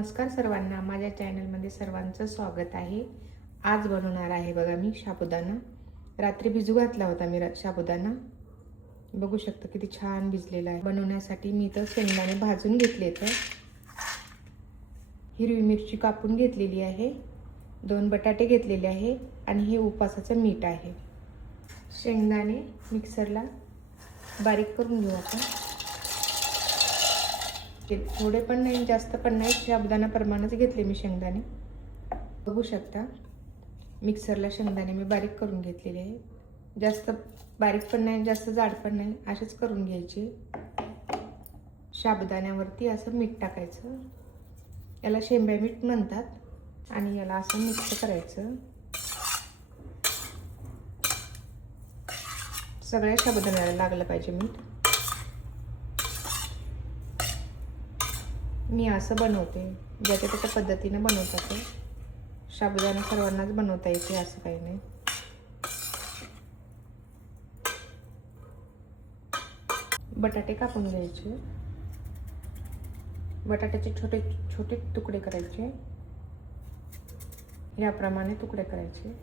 नमस्कार सर्वांना, माझ्या चॅनलमध्ये सर्वांचं स्वागत आहे। आज बनवणार आहे बघा मी साबुदाणा। रात्री भिजू घातला होता मी साबुदाणा, बघू शकता किती छान भिजलेला आहे। बनवण्यासाठी मी तर शेंगदाणे भाजून घेतले, तर हिरवी मिरची कापून घेतलेली आहे, 2 बटाटे घेतलेले आहे आणि हे उपासाचं मीठ आहे। शेंगदाणे मिक्सरला बारीक करून घेऊ आपण। थोडे पण नाही, जास्त पण नाही, साबुदाणा प्रमाणच घेतले मी शेंगदाणे। बघू शकता मिक्सरला शेंगदाणे मी बारीक करून घेतलेले आहे। जास्त बारीक पण नाही, जास्त जाड पण नाही, असेच करून घ्यायचे। साबुदाण्यावरती असं मीठ टाकायचं, याला शेंबे मीठ म्हणतात, आणि याला असं मिक्स करायचं। सगळ्या साबुदाण्याला लागलं पाहिजे मीठ। मी असं बनवते, ज्याच्या त्याच्या पद्धतीने बनवतात। साबुदाणा सर्वांनाच बनवता येते, असं काही नाही। बटाटे कापून घ्यायचे, बटाट्याचे छोटे छोटे तुकडे करायचे, याप्रमाणे तुकडे करायचे।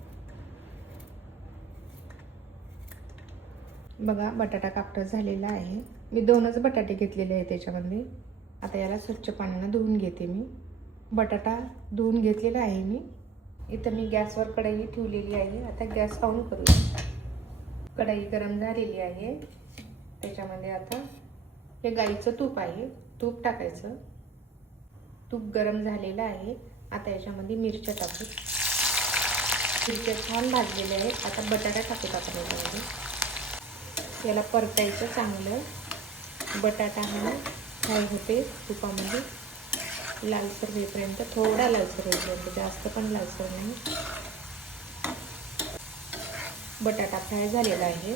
बघा बटाटा कापटा झालेला आहे। मी 2च बटाटे घेतलेले आहेत त्याच्यामध्ये। आता याला स्वच्छ पाण्याने धुवून घेते मी। बटाटा धुवून घेतलेला आहे मी। इथं मी गॅसवर कढई ठेवलेली आहे। आता गॅस ऑन करूया। कढई गरम झालेली आहे, त्याच्यामध्ये आता हे गाईचं तूप आहे, तूप टाकायचं। तूप गरम झालेलं आहे, आता याच्यामध्ये मिरच्या टाकू। मिरच्या छान भाजलेल्या आहेत, आता बटाटा टाकू आपण याच्यामध्ये। याला परतायचं चांगलं। बटाटा हा फ्राय होते तुपामध्ये, लालसर होईपर्यंत, थोडा लालसर होईपर्यंत, जास्त पण लालसर नाही। बटाटा फ्राय झालेला आहे,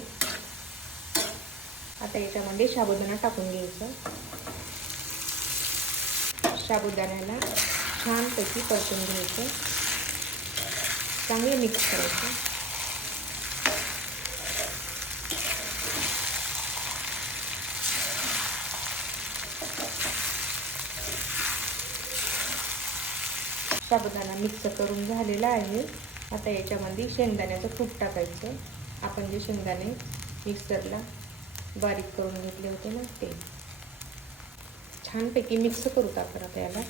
आता याच्यामध्ये साबुदाणा टाकून घ्यायचं। साबुदाण्याला छानपैकी परतून घ्यायचं, चांगले मिक्स करायचं। साबुदाणा मिक्स करून झालेला आहे, आता याच्यामध्ये शेंगदाण्याचं कूट टाकायचं। आपण जे शेंगदाणे मिक्सरला बारीक करून घेतले होते ना, ते छानपैकी मिक्स करू टाका। आता याला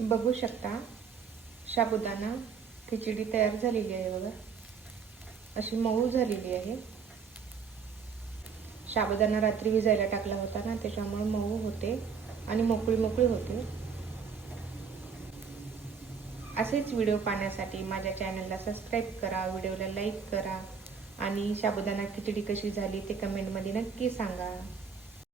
बघू शकता साबुदाणा खिचडी तयार झालेली आहे बघा, अशी मऊ झालेली आहे। साबुदाणा रात्री भिजायला टाकला होता ना, त्याच्यामुळे मऊ होते आणि मोकळी मोकळी होते। असेच व्हिडिओ पाहण्यासाठी माझ्या चॅनलला सबस्क्राईब करा, व्हिडिओला लाईक करा, आणि साबुदाणा खिचडी कशी झाली ते कमेंटमध्ये नक्की सांगा।